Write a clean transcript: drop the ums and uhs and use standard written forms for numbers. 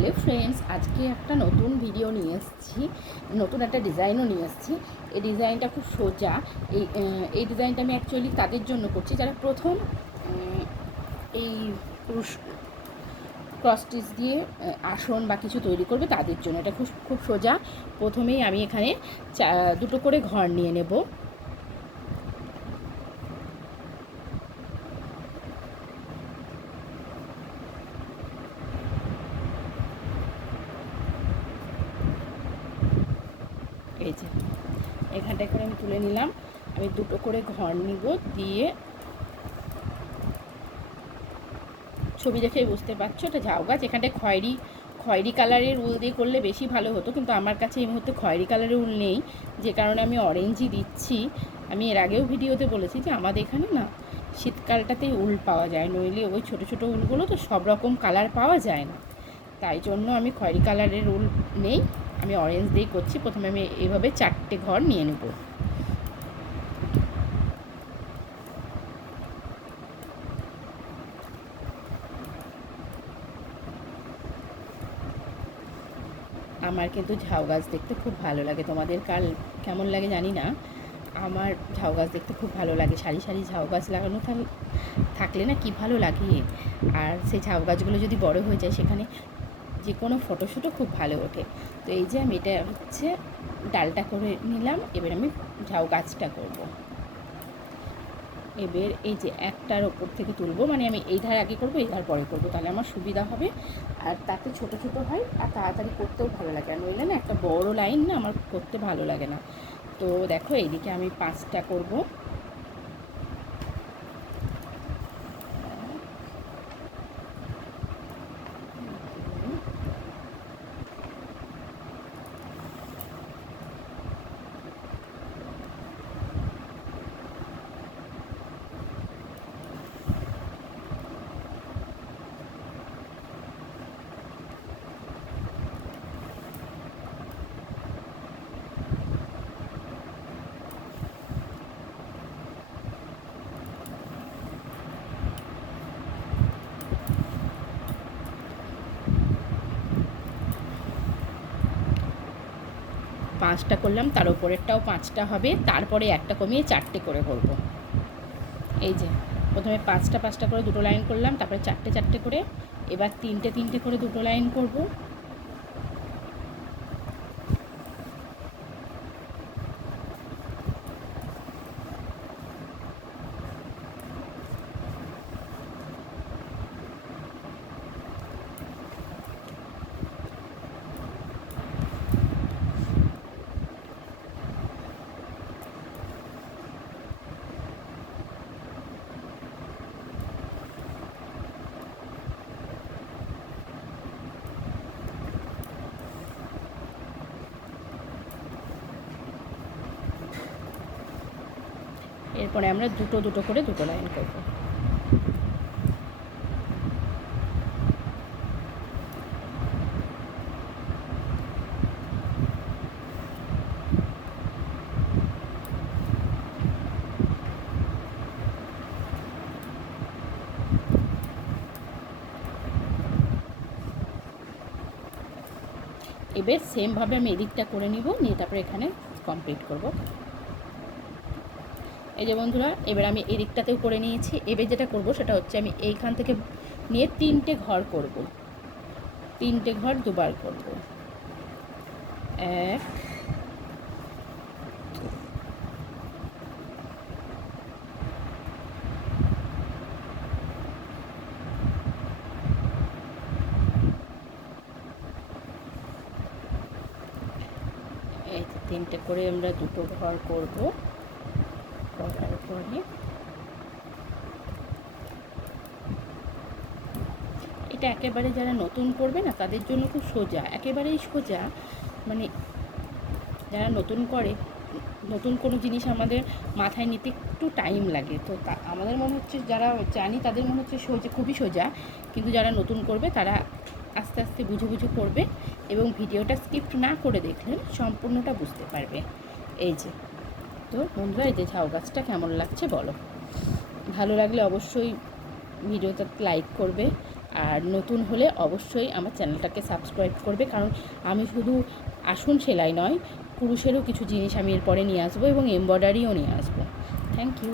Hello friends, আজকে একটা নতুন ভিডিও নিয়ে এসেছি, নতুন একটা ডিজাইনও নিয়ে এসেছি। এই ডিজাইনটা খুব সোজা। এই ডিজাইনটা আমি অ্যাকচুয়ালি তাদের জন্য করছি যারা প্রথম এই ক্রস স্টিচ দিয়ে আসন বা কিছু তৈরি করবে তাদের জন্য। এটা খুব খুব সোজা। প্রথমেই আমি এখানে দুটো করে ঘর নিয়ে নেব। এই যে এখানটায় করে আমি তুলে নিলাম। আমি দুটো করে ঘর নিব, দিয়ে ছবি দেখেই বুঝতে পারছো এটা ঝাউ গাছ। এখানটায় খয়েরি কালারের উল দিয়ে করলে বেশি ভালো হতো, কিন্তু আমার কাছে এই মুহূর্তে খয়েরি কালারের উল নেই, যে কারণে আমি অরেঞ্জই দিচ্ছি। আমি এর আগেও ভিডিওতে বলেছি যে আমাদের এখানে না শীতকালটাতেই উল পাওয়া যায়, নইলে ওই ছোটো ছোটো উলগুলো তো সব রকম কালার পাওয়া যায় না, তাই জন্য আমি খয়েরি কালারের উল নেই, আমি অরেঞ্জ দিয়েই করছি। প্রথমে আমি এইভাবে 4টে ঘর নিয়ে নেব। আমার কিন্তু ঝাউ গাছ দেখতে খুব ভালো লাগে, তোমাদের কেমন লাগে জানি না। আমার ঝাউ গাছ দেখতে খুব ভালো লাগে। সারি সারি ঝাউ গাছ লাগানো থাকলে না কি ভালো লাগে। আর সেই ঝাউ গাছগুলো যদি বড় হয়ে যায়, সেখানে যে কোনো ফটোশ্যুটও খুব ভালো ওঠে। তো এই যে আমি এটা হচ্ছে ডালটা করে নিলাম। এবার আমি ঝাউ গাছটা করব। এবার এই যে একটার ওপর থেকে তুলবো, মানে আমি এই ধার আগে করবো, এই ধার পরে করবো, তাহলে আমার সুবিধা হবে। আর তাতে ছোটো ছোটো হয় আর তাড়াতাড়ি করতেও ভালো লাগে। আর নইলে না একটা বড় লাইন না আমার করতে ভালো লাগে না। তো দেখো এইদিকে আমি 5টা করব। পাঁচটা করলাম, তার উপরেরটাও 5টা হবে, তারপরে একটা কমিয়ে 4টে করে করব। এই যে প্রথমে 5টা করে দুটো লাইন করলাম, তারপরে 4টে করে, এবার 3টে করে দুটো লাইন করব। এরপরে আমরা দুটো করে দুটো লাইন করব। এবার সেমভাবে আমি এদিকটা করে নিব, নিয়ে তারপরে এখানে কমপ্লিট করব। এই যে বন্ধুরা, এবার আমি এদিকটাতেও করে নিয়েছি। এবার যেটা করব সেটা হচ্ছে আমি এইখান থেকে নিয়ে 3টে ঘর করব। 3টে ঘর দুবার করব। 1, 3টে করে আমরা দুটো ঘর করব। করার পরে এটা একেবারে যারা নতুন করবে না তাদের জন্য খুব সোজা, একেবারেই সোজা। মানে যারা নতুন করে, নতুন কোনো জিনিস আমাদের মাথায় নিতে একটু টাইম লাগে, তো আমাদের মনে হচ্ছে, যারা জানি তাদের মনে হচ্ছে সোজা, খুবই সোজা, কিন্তু যারা নতুন করবে তারা আস্তে আস্তে বুঝে বুঝে করবে, এবং ভিডিওটা স্কিপ না করে দেখলে সম্পূর্ণটা বুঝতে পারবে। এই যে, তো বন্ধুরা, এই যে ঝাউ গাছটা কেমন লাগছে বলো। ভালো লাগলে অবশ্যই ভিডিওটা লাইক করবে, আর নতুন হলে অবশ্যই আমার চ্যানেলটাকে সাবস্ক্রাইব করবে, কারণ আমি শুধু আসন সেলাই নয়, কুরুশেরও কিছু জিনিস আমি এরপরে নিয়ে আসবো এবং এমব্রয়ডারিও নিয়ে আসবো। Thank you.